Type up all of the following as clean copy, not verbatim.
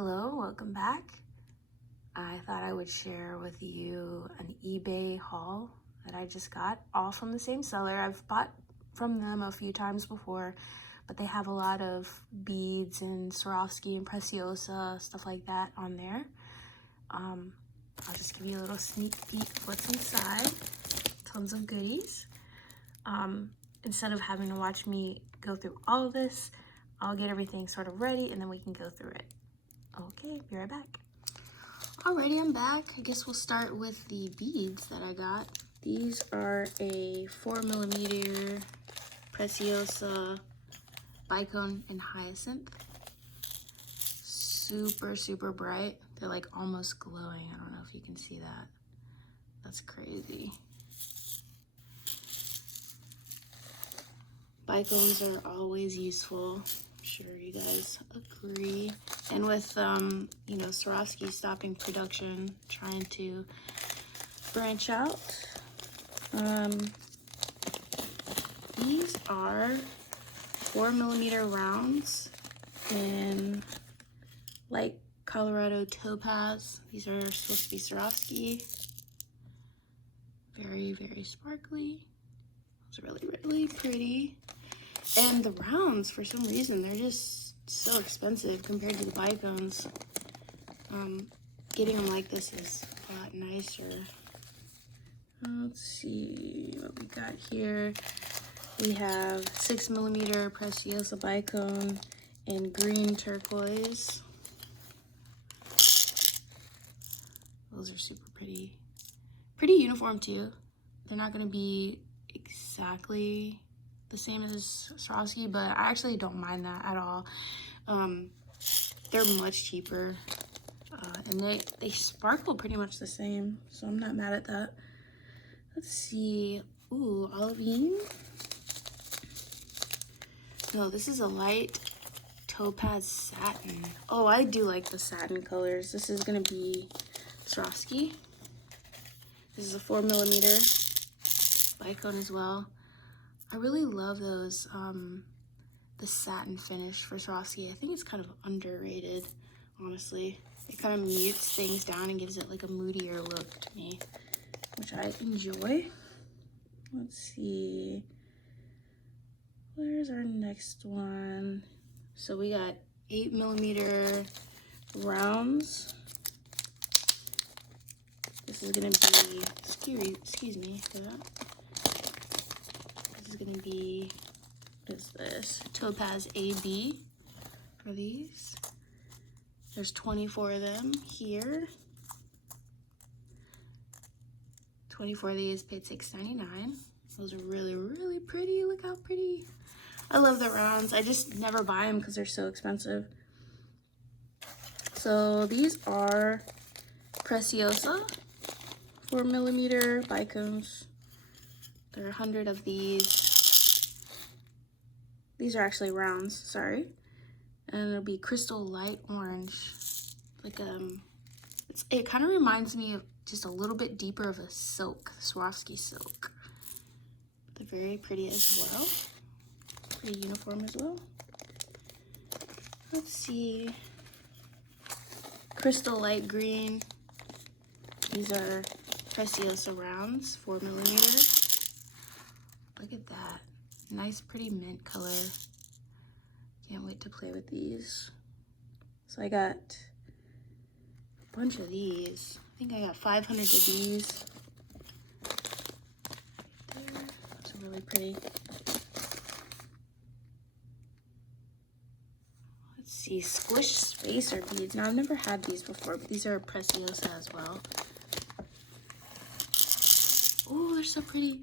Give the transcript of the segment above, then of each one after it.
Hello, welcome back. I thought I would share with you an eBay haul that I just got, all from the same seller. I've bought from them a few times before, but they have a lot of beads and Swarovski and Preciosa, stuff like that on there. I'll just give you a little sneak peek of what's inside. Tons of goodies. Instead of having to watch me go through all of this, I'll get everything sort of ready and then we can go through it. Okay, be right back. Alrighty, I'm back. I guess we'll start with the beads that I got. These are a 4mm Preciosa bicone and hyacinth. Super, super bright. They're like almost glowing. I don't know if you can see that. That's crazy. Bicones are always useful. I'm sure you guys agree. And with, Swarovski stopping production, trying to branch out. These are 4mm rounds in light Colorado topaz. These are supposed to be Swarovski. Very, very sparkly. It's really, really pretty. And the rounds, for some reason, they're just so expensive compared to the bicones. Getting them like this is a lot nicer. Let's see what we got here. We have 6mm Preciosa bicone in green turquoise. Those are super pretty. Pretty uniform too. They're not gonna be exactly the same as Swarovski, but I actually don't mind that at all. They're much cheaper, and they sparkle pretty much the same, so I'm not mad at that. Let's see. Ooh, olivine. No, this is a light topaz satin. Oh, I do like the satin colors. This is gonna be Swarovski. This is a 4mm bicone as well. I really love those, the satin finish for Swarovski. I think it's kind of underrated, honestly. It kind of mutes things down and gives it like a moodier look to me, which I enjoy. Let's see. Where's our next one? So we got 8mm rounds. This is gonna be, excuse me for that. This is gonna be, what is this? Topaz AB for these. There's 24 of them here. 24 of these, paid $6.99. Those are really, really pretty. Look how pretty. I love the rounds. I just never buy them because they're so expensive. So these are Preciosa 4mm bicones. There are 100 of these. These are actually rounds, sorry. And it'll be crystal light orange. Like, it kind of reminds me of just a little bit deeper of a silk, Swarovski silk. They're very pretty as well. Pretty uniform as well. Let's see. Crystal light green. These are Preciosa rounds, 4mm. Look at that. Nice, pretty mint color. Can't wait to play with these. So I got a bunch of these. I think I got 500 of these. Right there. Those are really pretty. Let's see, squish spacer beads. Now I've never had these before, but these are Preciosa as well. Oh, they're so pretty.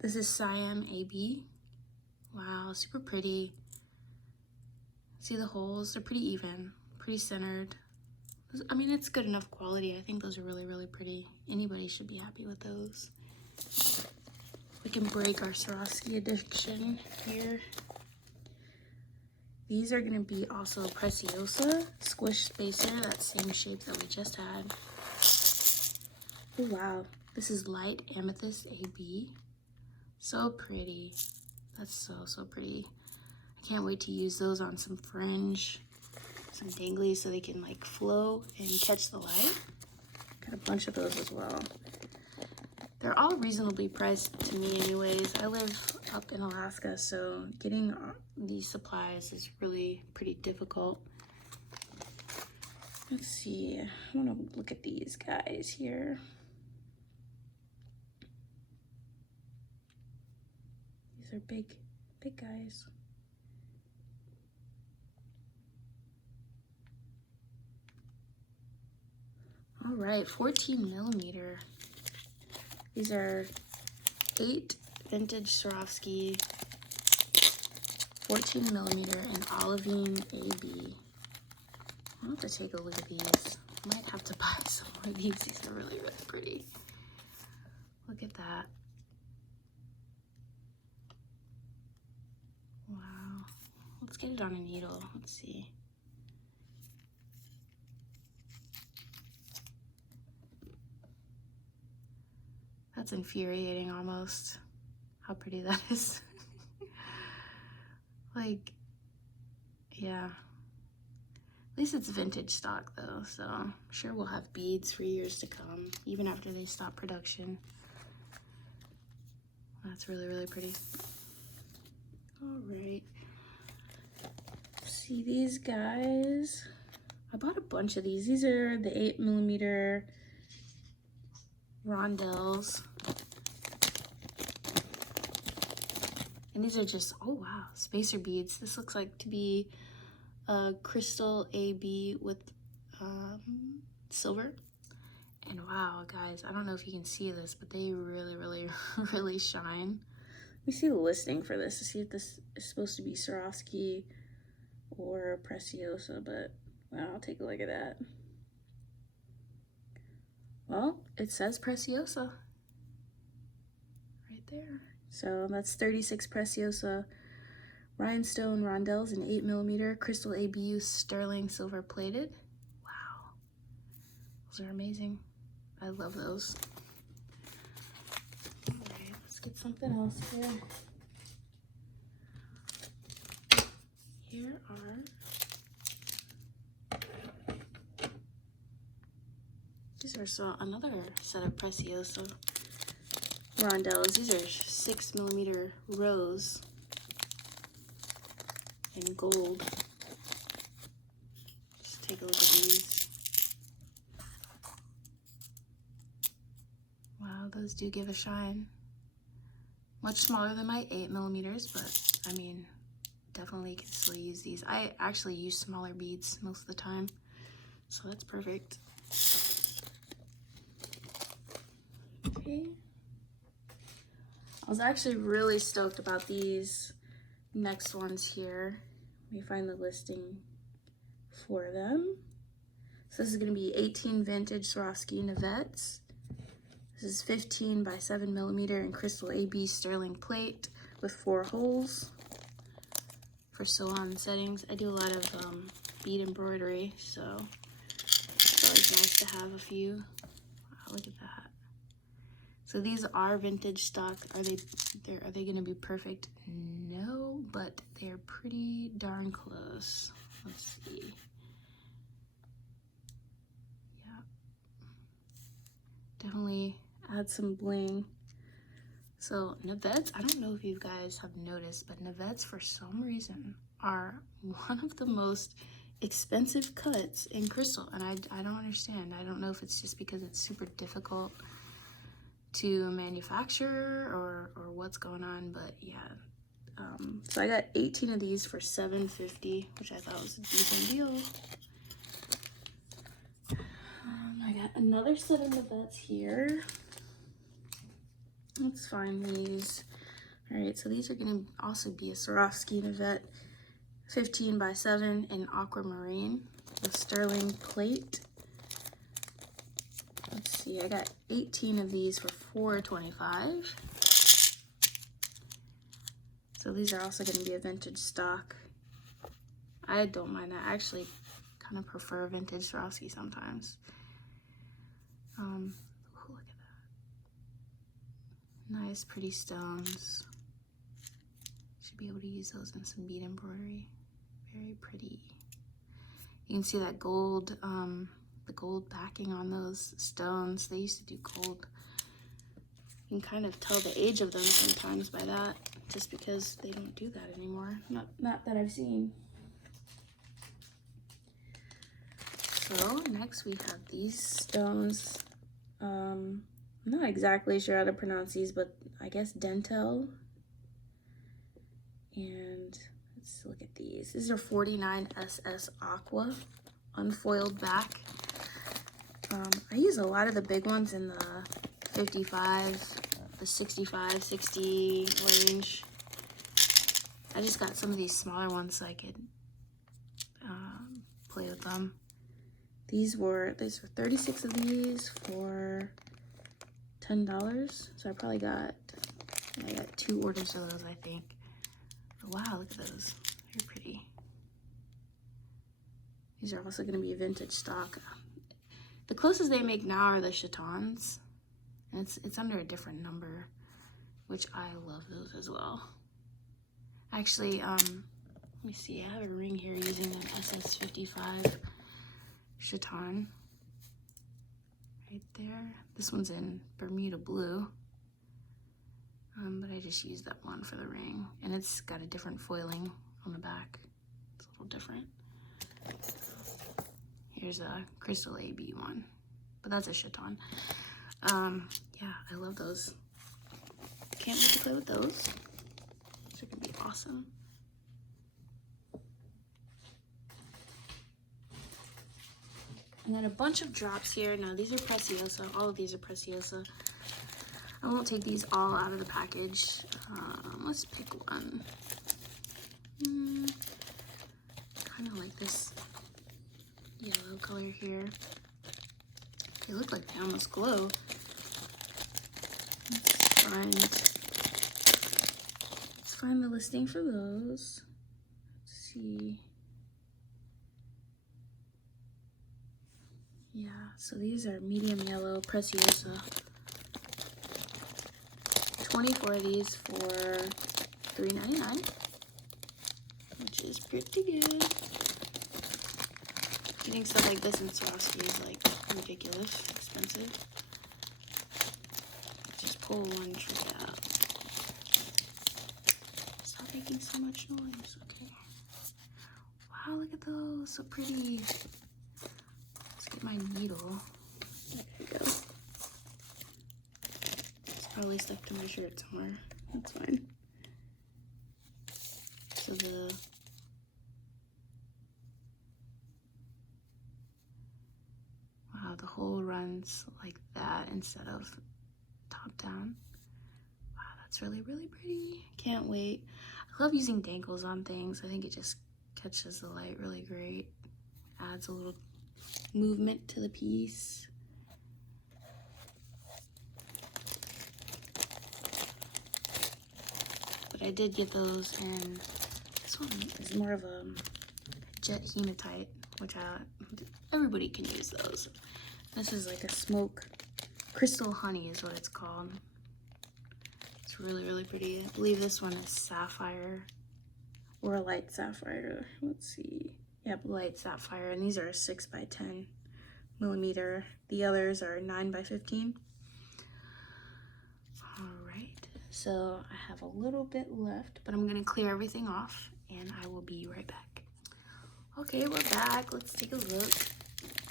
This is Siam AB. Wow, super pretty. See the holes? They're pretty even, pretty centered. I mean, it's good enough quality. I think those are really, really pretty. Anybody should be happy with those. We can break our Swarovski addiction here. These are gonna be also Preciosa squish spacer, that same shape that we just had. Oh wow, this is light amethyst AB. So pretty. That's so, so pretty. I can't wait to use those on some fringe. some danglies so they can like flow and catch the light. Got a bunch of those as well. They're all reasonably priced to me anyways. I live up in Alaska, so getting these supplies is really pretty difficult. Let's see, I want to look at these guys here. These are big guys. All right, 14mm. These are 8 vintage Swarovski, 14mm, and olivine AB. I'll have to take a look at these. I might have to buy some more of these. These are really, really pretty. Look at that. Wow. Let's get it on a needle. Let's see. That's infuriating almost, how pretty that is. Like, yeah. At least it's vintage stock though, so I'm sure we'll have beads for years to come, even after they stop production. That's really, really pretty. All right. See these guys? I bought a bunch of these. These are the 8mm rondelles. And these are just, oh wow, spacer beads. This looks like to be a crystal AB with silver. And wow, guys, I don't know if you can see this, but they really, really, really shine. Let me see the listing for this to see if this is supposed to be Swarovski or Preciosa, but well, I'll take a look at that. Well, it says Preciosa right there. So that's 36 Preciosa rhinestone rondelles and 8mm crystal ABU sterling silver plated. Wow, those are amazing. I love those. All right, let's get something else here. Here are, these are another set of Preciosa rondelles. These are 6mm rose in gold. Just take a look at these. Wow, those do give a shine. Much smaller than my 8mm, but I mean, definitely can still use these. I actually use smaller beads most of the time, so that's perfect. Okay. I was actually really stoked about these next ones here. Let me find the listing for them. So this is going to be 18 vintage Swarovski Navettes. This is 15 by 7mm in crystal AB sterling plate with 4 holes for sew-on settings. I do a lot of bead embroidery, so it's always nice to have a few. Wow, look at that. So these are vintage stock. Are they going to be perfect? No, but they're pretty darn close. Let's see. Yeah. Definitely add some bling. So Navettes, I don't know if you guys have noticed, but Navettes for some reason are one of the most expensive cuts in crystal, and I don't understand. I don't know if it's just because it's super difficult to manufacture or what's going on, but yeah. So I got 18 of these for $7.50, which I thought was a decent deal. I got another set of Navettes here. Let's find these. All right, so these are gonna also be a Swarovski Navette, 15 by 7 in aquamarine with sterling plate. Let's see, I got 18 of these for $4.25. So these are also gonna be a vintage stock. I don't mind that. I actually kind of prefer vintage Swarovski sometimes. Look at that. Nice, pretty stones. Should be able to use those in some bead embroidery. Very pretty. You can see that gold, the gold backing on those stones. They used to do gold. You can kind of tell the age of them sometimes by that, just because they don't do that anymore. Not that I've seen. So next we have these stones. I'm not exactly sure how to pronounce these, but I guess dental. And let's look at these. These are 49 SS Aqua, unfoiled back. I use a lot of the big ones in the 55, the 65, 60 range. I just got some of these smaller ones so I could play with them. These were 36 of these for $10. So I got 2 orders of those, I think. Oh, wow, look at those. They're pretty. These are also going to be vintage stock. The closest they make now are the chatons, and it's under a different number, which I love those as well. Actually, let me see. I have a ring here using an SS55 chaton right there. This one's in Bermuda blue, but I just used that one for the ring, and it's got a different foiling on the back. It's a little different. Here's a crystal AB one, but that's a chaton. Yeah, I love those. Can't wait to play with those. These are gonna be awesome. And then a bunch of drops here. Now these are Preciosa. All of these are Preciosa. I won't take these all out of the package. Let's pick one. Kind of like this yellow color here. They look like they almost glow. Let's find the listing for those. Let's see. Yeah, so these are medium yellow Preciosa. 24 of these for $3.99, which is pretty good. Getting stuff like this in Swarovski is like ridiculous expensive. Let's just pull one tray out. Stop making so much noise. Okay. Wow, look at those, so pretty. Let's get my needle. There we go. It's probably stuck to my shirt somewhere. That's fine. So wow, the hole runs like that instead of top down. Wow, that's really, really pretty. Can't wait. I love using dangles on things. I think it just catches the light really great. Adds a little movement to the piece. But I did get those, and this one is more of a jet hematite, which everybody can use those. This is like a smoke crystal honey is what it's called. It's really, really pretty. I believe this one is sapphire or a light sapphire. Let's see. Yep, light sapphire, and these are 6 by 10 millimeter. The others are 9 by 15. All right, so I have a little bit left, but I'm gonna clear everything off, and I will be right back. Okay, we're back. Let's take a look.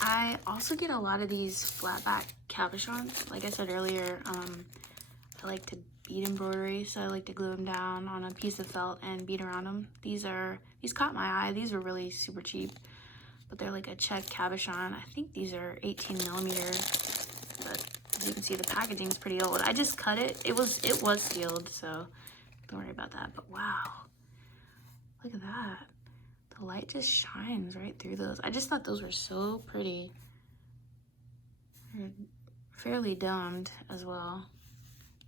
I also get a lot of these flat back cabochons. Like I said earlier, I like to bead embroidery, so I like to glue them down on a piece of felt and bead around them. These caught my eye. These were really super cheap, but they're like a check cabochon. I think these are 18 millimeter, but as you can see, the packaging is pretty old. I just cut it. It was sealed, so don't worry about that. But wow, look at that. The light just shines right through those. I just thought those were so pretty. They're fairly domed as well.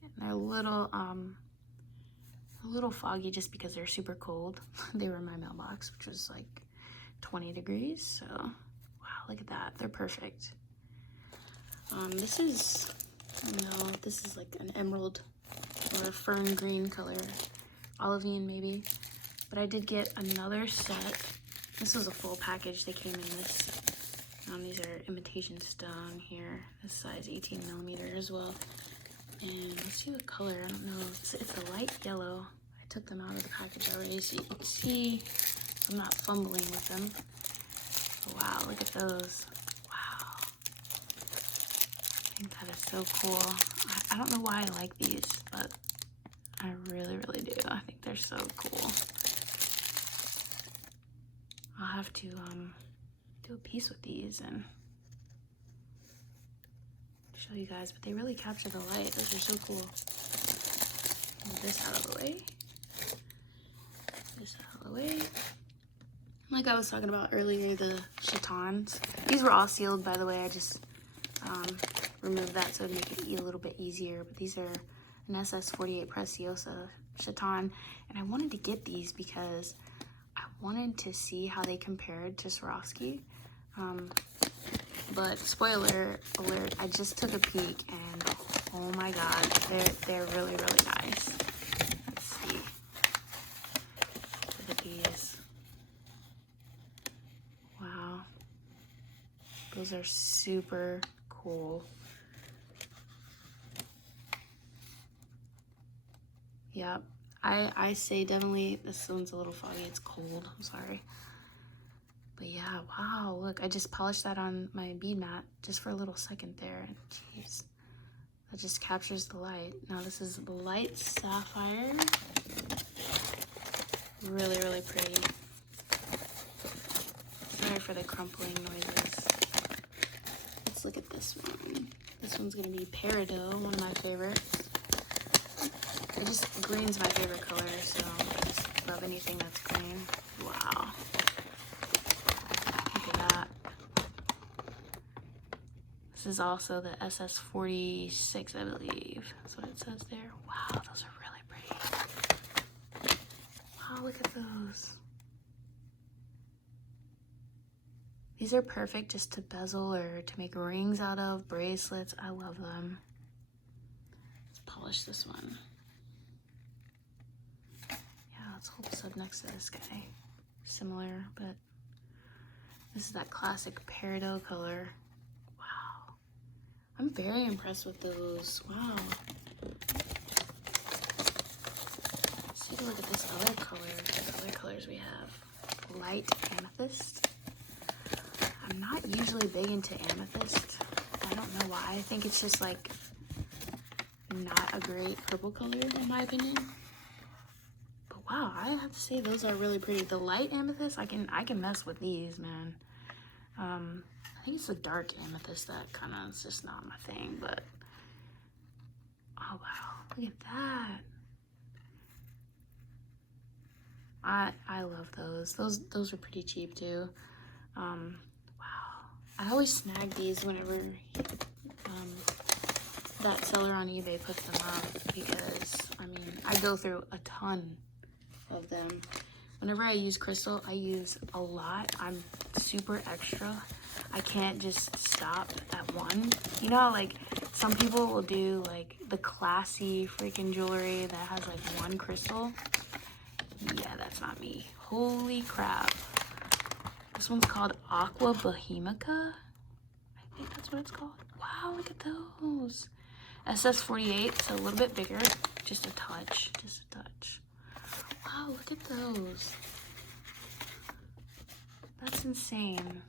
And they're a little foggy just because they're super cold. They were in my mailbox, which was like 20 degrees. So, wow, look at that. They're perfect. This is, I don't know, this is like an emerald or a fern green color. Olivine maybe. But I did get another set This was a full package. They came in this. These are imitation stone here. This size 18 millimeter as well. And let's see what color. I don't know. It's a light yellow. I took them out of the package already, so you can see I'm not fumbling with them. Wow, look at those. Wow. I think that is so cool. I don't know why I like these, but I really, really do. I think they're so cool. I'll have to do a piece with these and show you guys, but they really capture the light. Those are so cool. Move this out of the way. This out of the way. Like I was talking about earlier, the chatons. These were all sealed, by the way. I just removed that so it'd make it a little bit easier. But these are an SS48 Preciosa chaton, and I wanted to get these because I wanted to see how they compared to Swarovski. But spoiler alert, I just took a peek and oh my god, they're really, really nice. Let's see. Look at these. Wow. Those are super cool. Yep. I say definitely, this one's a little foggy, it's cold, I'm sorry. But yeah, wow, look, I just polished that on my bead mat just for a little second there. Jeez, that just captures the light. Now this is light sapphire. Really, really pretty. Sorry for the crumpling noises. Let's look at this one. This one's gonna be peridot, one of my favorites. Green's my favorite color, so I just love anything that's green. Wow. Look at that. This is also the SS46, I believe. That's what it says there. Wow, those are really pretty. Wow, look at those. These are perfect just to bezel or to make rings out of, bracelets. I love them. Let's polish this one. Let's hold this up next to this guy. Similar, but this is that classic peridot color. Wow. I'm very impressed with those. Wow. Let's take a look at this other color. The other colors we have. Light amethyst. I'm not usually big into amethyst. I don't know why. I think it's just like not a great purple color in my opinion. Wow, I have to say those are really pretty. The light amethyst, I can mess with these, man. I think it's the dark amethyst that kind of is just not my thing, but oh wow, look at that. I love those. Those are pretty cheap too. Wow, I always snag these whenever that seller on eBay puts them up because I mean I go through a ton of them. Whenever I use crystal, I use a lot. I'm super extra. I can't just stop at one. You know, like some people will do like the classy freaking jewelry that has like one crystal. Yeah, that's not me. Holy crap. This one's called Aqua Bohemica. I think that's what it's called. Wow, look at those. SS48, so a little bit bigger. Just a touch, just a touch. Wow, look at those. That's insane.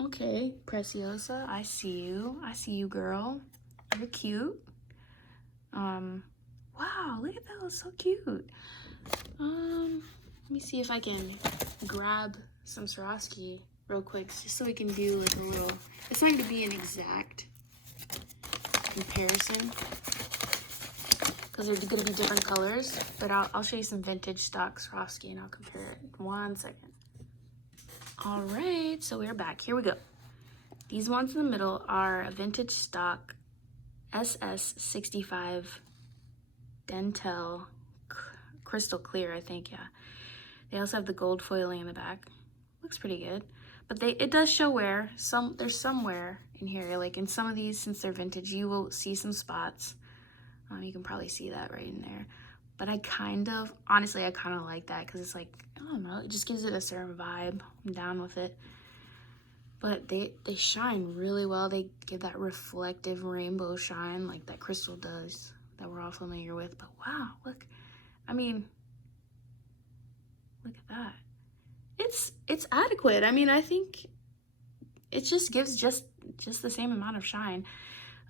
Okay, Preciosa, I see you. I see you, girl. You're cute. Wow, look at those, so cute. Let me see if I can grab some Swarovski real quick, just so we can do like a little, it's not going to be an exact comparison, because they're going to be different colors, but I'll show you some vintage stock Swarovski and I'll compare it. 1 second. All right, so we're back. Here we go. These ones in the middle are a vintage stock SS65 Dentel crystal clear, I think, yeah. They also have the gold foiling in the back. Looks pretty good, but it does show wear. There's some wear in here, like in some of these, since they're vintage, you will see some spots. You can probably see that right in there, But I kind of, honestly, I kind of like that because it's like, I don't know, it just gives it a certain vibe. I'm down with it. But they shine really well. They give that reflective rainbow shine like that crystal does that we're all familiar with. But wow, look, I mean, look at that. It's adequate. I mean, I think it just gives just the same amount of shine.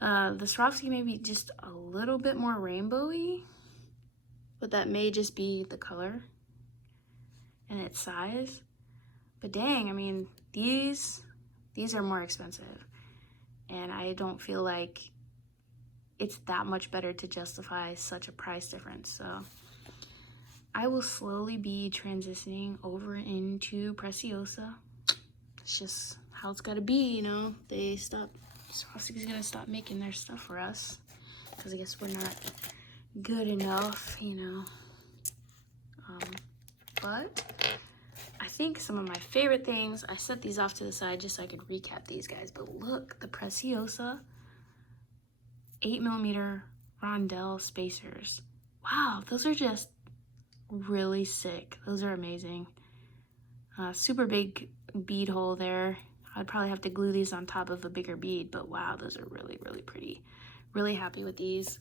The Swarovski may be just a little bit more rainbowy, but that may just be the color and its size. But dang, I mean, these are more expensive, and I don't feel like it's that much better to justify such a price difference. So I will slowly be transitioning over into Preciosa. It's just how it's gotta be, you know. Swarovski's gonna stop making their stuff for us because I guess we're not good enough, you know. But I think some of my favorite things, I set these off to the side just so I could recap these guys. But look, the Preciosa 8mm rondelle spacers. Wow, those are just really sick. Those are amazing. Super big bead hole there. I'd probably have to glue these on top of a bigger bead, but wow, those are really, really pretty. Really happy with these.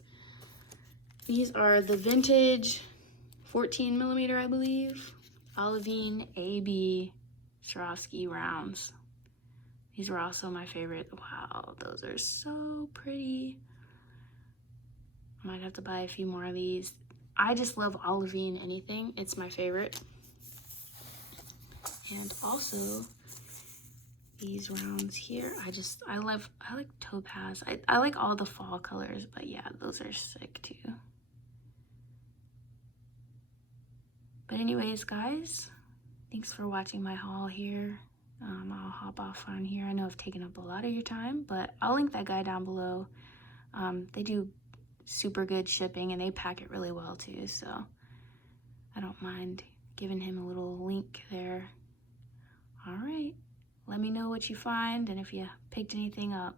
These are the vintage 14mm, I believe, olivine AB Swarovski rounds. These were also my favorite. Wow, those are so pretty. I might have to buy a few more of these. I just love olivine anything. It's my favorite. And also these rounds here. I like topaz. I like all the fall colors, but yeah, those are sick too. But anyways, guys, thanks for watching my haul here. I'll hop off on here. I know I've taken up a lot of your time, but I'll link that guy down below. They do super good shipping and they pack it really well too, so I don't mind giving him a little link there. All right, let me know what you find and if you picked anything up.